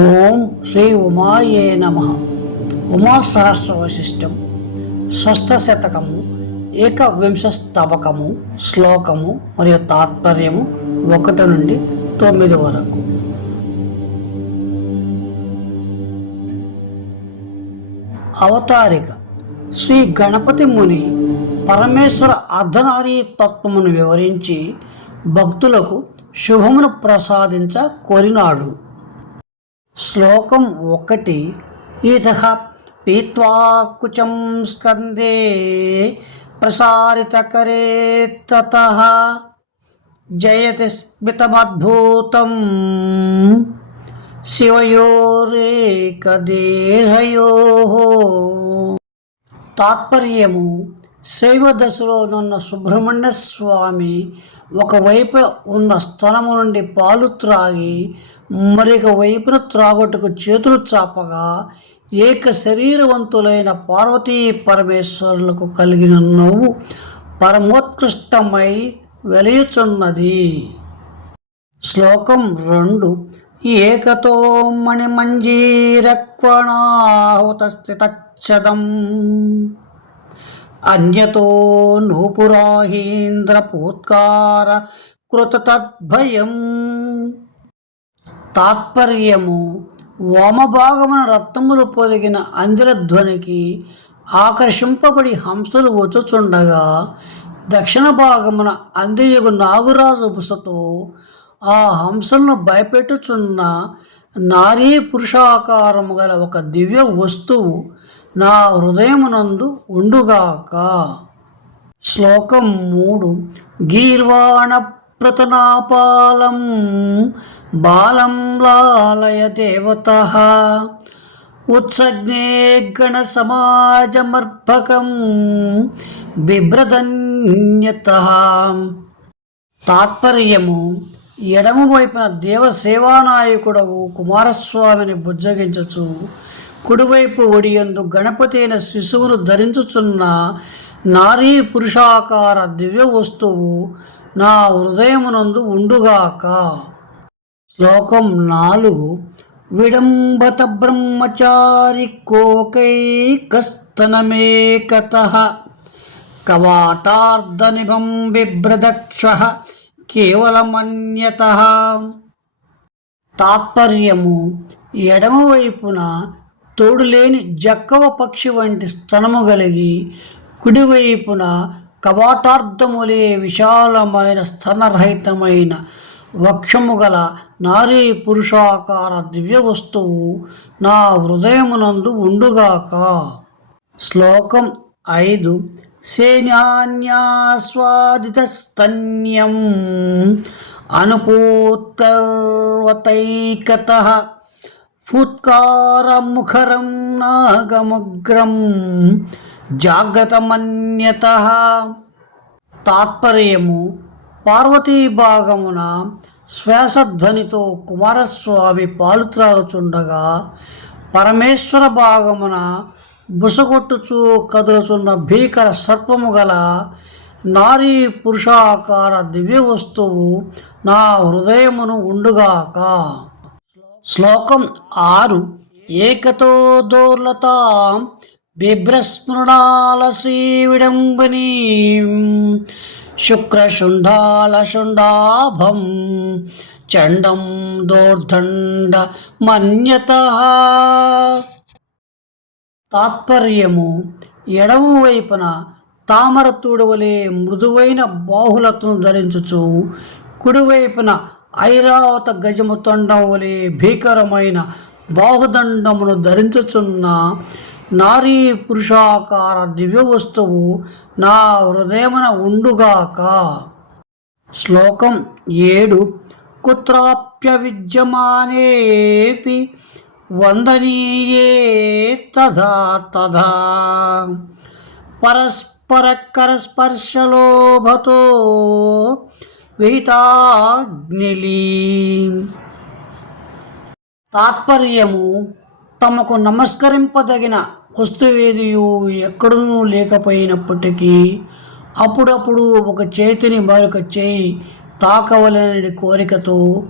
ఓం శ్రీ ఉమాయే నమ. ఉమా సహస్ర వశిష్టం షష్ఠశతకము ఏకవింశస్తవకము శ్లోకము మరియు తాత్పర్యము ఒకటి నుండి తొమ్మిది వరకు. అవతారిక. శ్రీ గణపతి ముని పరమేశ్వర అర్ధనారీ తత్వమును వివరించి భక్తులకు శుభమును ప్రసాదించ కోరినాడు. శ్లోకం ఒకటి. ఇత పీత్వాకుచం స్కందే ప్రసారితకరే తత జయతి స్మితమద్భూతం శివయోరేకదేహయో. తాత్పర్యము శైవ దశలో నున్న సుబ్రహ్మణ్య స్వామి ఒకవైపు ఉన్న స్థలము నుండి పాలు త్రాగి మరొక వైపున త్రాగొట్టుకు చేతులు చాపగా ఏక శరీరవంతులైన పార్వతీ పరమేశ్వరులకు కలిగిన నవ్వు పరమోత్కృష్టమై వెలయుచున్నది. శ్లోకం రెండు. ఏకతో మణిమంజీరక్వణాహుతస్థితచ్చదం అన్యతో నూపురాహీంద్రపోత్కార కృతతద్భయం. తాత్పర్యము వామభాగమున రత్నములు పొదిగిన అంజల ధ్వనికి ఆకర్షింపబడి హంసలు వచ్చుచుండగా దక్షిణ భాగమున అందియగు నాగురాజు బుసతో ఆ హంసలను భయపెట్టుచున్న నారీ పురుషాకారము గల ఒక దివ్య వస్తువు నా హృదయమునందు ఉండుగాక. శ్లోకం మూడు. గీర్వాణ ప్రతనాపాలం బాలం లాలయ దేవత. ఉత్సజ్ఞే గణ సమాజమర్భకం బిభ్రదన్యత. తాత్పర్యము ఎడమ వైపున దేవ సేవానాయకుడవు కుమారస్వామిని బుజ్జగించచ్చు కుడివైపు ఒడియందు గణపతి అయిన శిశువును ధరించుచున్న నారీ పురుషాకార దివ్య వస్తువు నా హృదయమునందు ఉండుగాక. శ్లోకం నాలుగు. విడంబత బ్రహ్మచారి కోకైకస్తనమేకత కవాటార్ధనిభం బిభ్రదక్ష కేవలమన్యత. తాత్పర్యము. ఎడమవైపున తోడులేని జక్కవ పక్షి వంటి స్తనము కలిగి కుడివైపున కవాటార్థములే విశాలమైన స్తనరహితమైన వక్షము గల నారీ పురుషాకార దివ్య వస్తువు నా హృదయమునందు ఉండుగాక. శ్లోకం ఐదు. సేనాన్యాస్వాదితస్తన్యం ఫుత్కార ఫుత్కారముఖరం నాగముగ్రం జాగ్రత్తమన్యత తాత్పర్యము పార్వతీ భాగమున శ్వాసధ్వనితో కుమారస్వామి పాలు త్రాగుచుండగా పరమేశ్వర భాగమున బుసగొట్టుచూ కదులుచున్న భీకర సర్పము గల నారీ పురుషాకార దివ్య వస్తువు నా హృదయమును ఉండుగాక. శ్లోకం ఆరు. ఏకతో దోర్లతా బిభ్రస్మృణాల శ్రీ విడంబనీ శుక్రశుండాల శుండాభం చండం దోర్దండ మన్యత తాత్పర్యము ఎడమ వైపున తామర తూడవలే మృదువైన బాహులతను ధరించుచు కుడివైపున ఐరావత గజము తొండం వలె భీకరమైన బాహుదండమును ధరించుచున్న నారీ పురుషాకార దివ్య వస్తువు నా హృదయమున ఉండుగాక. శ్లోకం ఏడు. కుత్రాప్య విద్యమానేపి వందనీయే తథా తథా పరస్పరకరస్పర్శలోభతో విహితాగ్నిలీ. తాత్పర్యము తమకు నమస్కరింపదగిన వస్తువేదియు ఎక్కడనూ లేకపోయినప్పటికీ అప్పుడప్పుడు ఒక చేతిని మరొక చేయి తాకవలనని కోరికతో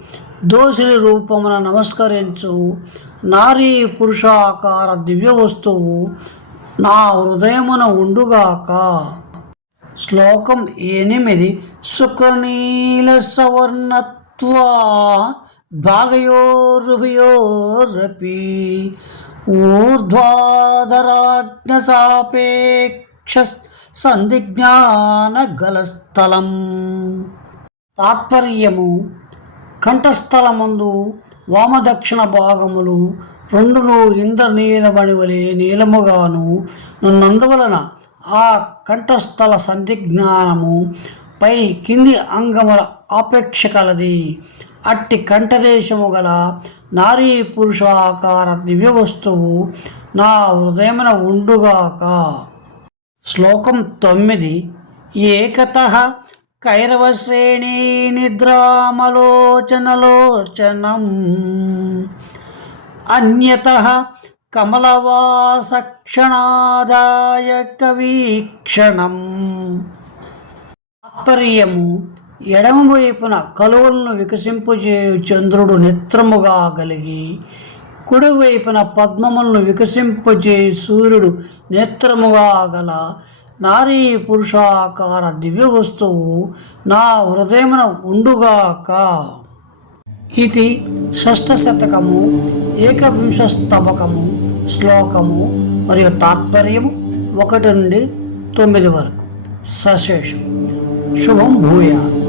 దోషుల రూపమున నమస్కరించు. నారీ పురుషాకార దివ్య వస్తువు నా హృదయమున ఉండుగాక. శ్లోకం ఎనిమిది. సుఖనీల సవర్ణత్వా భాగయోరుభయోరపి ఊర్ధ్వాధరాజ్ఞ సాపేక్ష తాత్పర్యము కంఠస్థలమందు వామదక్షిణ భాగములు రెండును ఇంద్రనీలమణి వలె నీలముగాను నన్నందువలన ఆ కంఠస్థల సంధిజ్ఞానము పై కింది అంగముల ఆపేక్ష కలది. అట్టి కంఠదేశము గల నారీ పురుషాకార దివ్య వస్తువు నా హృదయమున ఉండుగాక. శ్లోకం తొమ్మిది. ఏకత కైరవశ్రేణీ నిద్రామలోచనలోచనం. అన్యత కమలవాసక్షణాదాయ కవీక్షణం తాత్పర్యము ఎడమవైపున కలువలను వికసింపజేయు చంద్రుడు నేత్రముగా కలిగి కుడివైపున పద్మములను వికసింపజేయు సూర్యుడు నేత్రముగా గల నారీ పురుషాకార దివ్య వస్తువు నా హృదయమున ఉండుగాక. ఇది షష్ఠశతకము ఏకవింశస్తబకము శ్లోకము మరియు తాత్పర్యము ఒకటి నుండి తొమ్మిది వరకు. సశేషం. శుభం భూయాలు